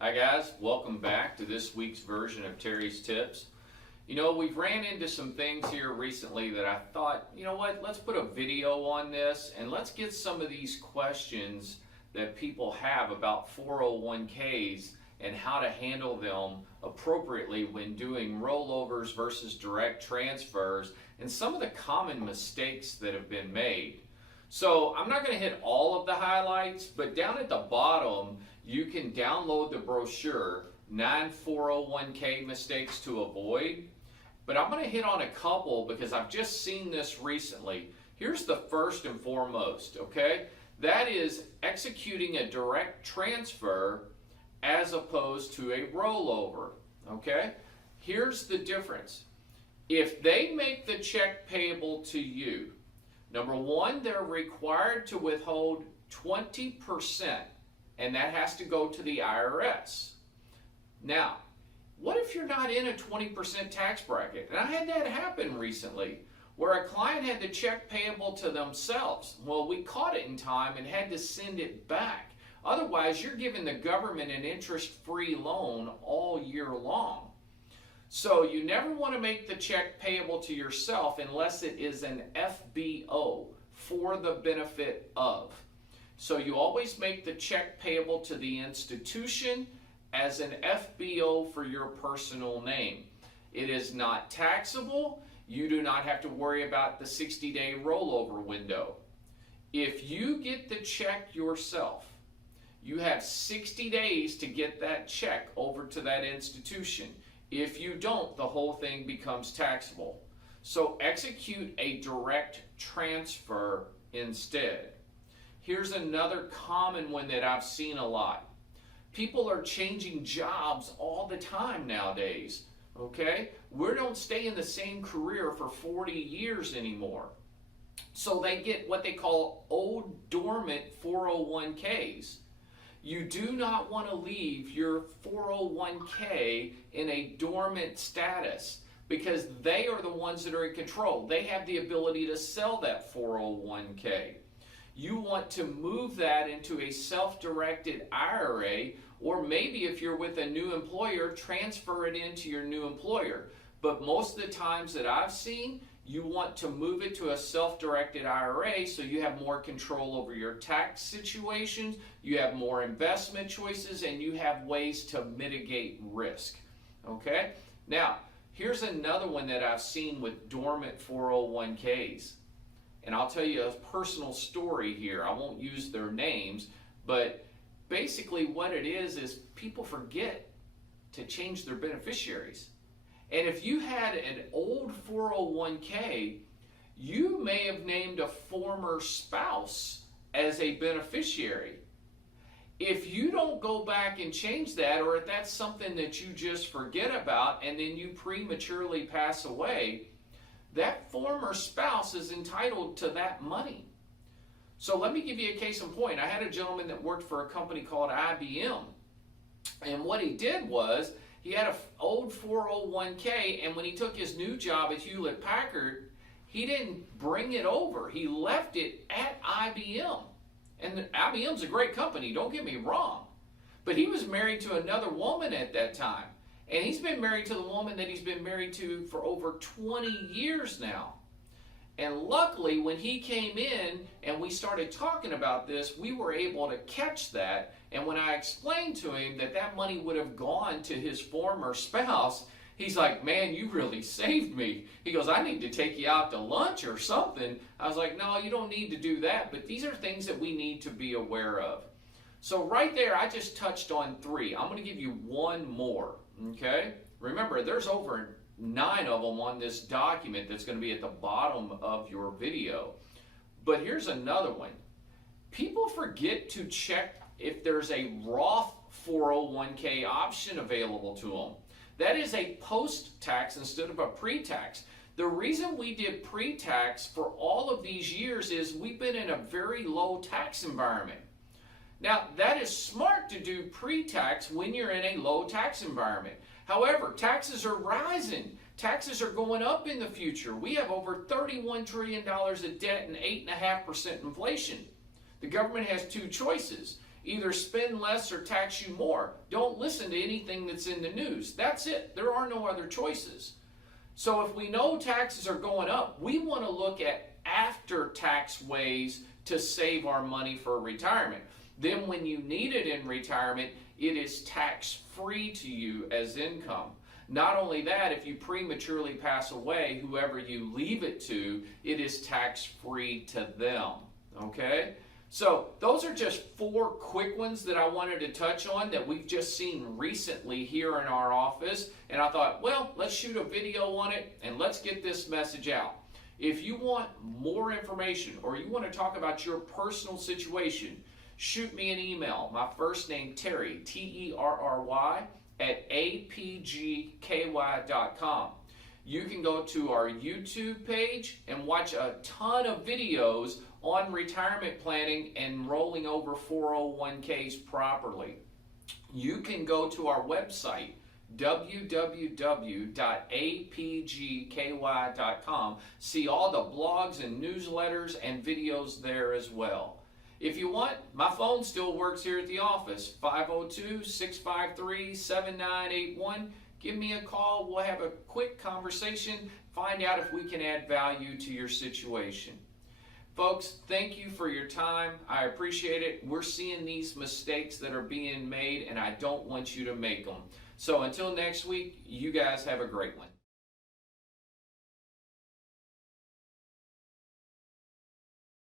Hi guys, welcome back to this week's version of Terry's Tips. We've ran into some things here recently that I thought, let's put a video on this and let's get some of these questions that people have about 401ks and how to handle them appropriately when doing rollovers versus direct transfers and some of the common mistakes that have been made. So I'm not going to hit all of the highlights, but down at the bottom you can download the brochure, 9 401k mistakes to avoid. But I'm going to hit on a couple because I've just seen this recently. Here's the first and foremost, okay? That is executing a direct transfer as opposed to a rollover, okay? Here's the difference. If they make the check payable to you, number one, they're required to withhold 20%, and that has to go to the IRS. Now, what if you're not in a 20% tax bracket? And I had that happen recently, where a client had the check payable to themselves. Well, we caught it in time and had to send it back. Otherwise, you're giving the government an interest-free loan all year long. So you never want to make the check payable to yourself unless it is an FBO, for the benefit of. So you always make the check payable to the institution as an FBO for your personal name. It is not taxable. You do not have to worry about the 60-day rollover window. If you get the check yourself, you have 60 days to get that check over to that institution. If you don't, the whole thing becomes taxable. So execute a direct transfer instead. Here's another common one that I've seen a lot. People are changing jobs all the time nowadays, okay? We don't stay in the same career for 40 years anymore. So they get what they call old dormant 401ks. You do not want to leave your 401k in a dormant status because they are the ones that are in control. They have the ability to sell that 401k. You want to move that into a self-directed IRA, or maybe if you're with a new employer, transfer it into your new employer. But most of the times that I've seen, you want to move it to a self-directed IRA so you have more control over your tax situations, you have more investment choices, and you have ways to mitigate risk. Okay? Now, here's another one that I've seen with dormant 401ks. And I'll tell you a personal story here. I won't use their names, but basically what it is people forget to change their beneficiaries. And if you had an old 401k, you may have named a former spouse as a beneficiary. If you don't go back and change that, or if that's something that you just forget about and then you prematurely pass away, that former spouse is entitled to that money. So let me give you a case in point. I had a gentleman that worked for a company called IBM. And what he did was, he had an old 401k, and when he took his new job at Hewlett Packard, he didn't bring it over. He left it at IBM. And IBM's a great company, don't get me wrong. But he was married to another woman at that time. And he's been married to the woman that he's been married to for over 20 years now. And luckily, when he came in and we started talking about this, we were able to catch that. And when I explained to him that that money would have gone to his former spouse, he's like, man, you really saved me. He goes, I need to take you out to lunch or something. I was like, no, you don't need to do that. But these are things that we need to be aware of. So right there, I just touched on 3. I'm going to give you one more. Okay? Remember, there's over 9 of them on this document that's going to be at the bottom of your video. But here's another one. People forget to check if there's a Roth 401k option available to them. That is a post-tax instead of a pre-tax. The reason we did pre-tax for all of these years is we've been in a very low tax environment. Now, that is smart to do pre-tax when you're in a low tax environment. However, taxes are rising. Taxes are going up in the future. We have over $31 trillion of debt and 8.5% inflation. The government has 2 choices. Either spend less or tax you more. Don't listen to anything that's in the news. That's it. There are no other choices. So if we know taxes are going up, we want to look at after-tax ways to save our money for retirement. Then when you need it in retirement, it is tax-free to you as income. Not only that, if you prematurely pass away, whoever you leave it to, it is tax-free to them. Okay? So those are just 4 quick ones that I wanted to touch on that we've just seen recently here in our office. And I thought, well, let's shoot a video on it and let's get this message out. If you want more information or you want to talk about your personal situation, shoot me an email. My first name, Terry, Terry, at apgky.com. You can go to our YouTube page and watch a ton of videos on retirement planning and rolling over 401ks properly. You can go to our website, www.apgky.com, see all the blogs and newsletters and videos there as well. If you want, my phone still works here at the office, 502-653-7981. Give me a call. We'll have a quick conversation, find out if we can add value to your situation. Folks, thank you for your time. I appreciate it. We're seeing these mistakes that are being made, and I don't want you to make them. So until next week, you guys have a great one.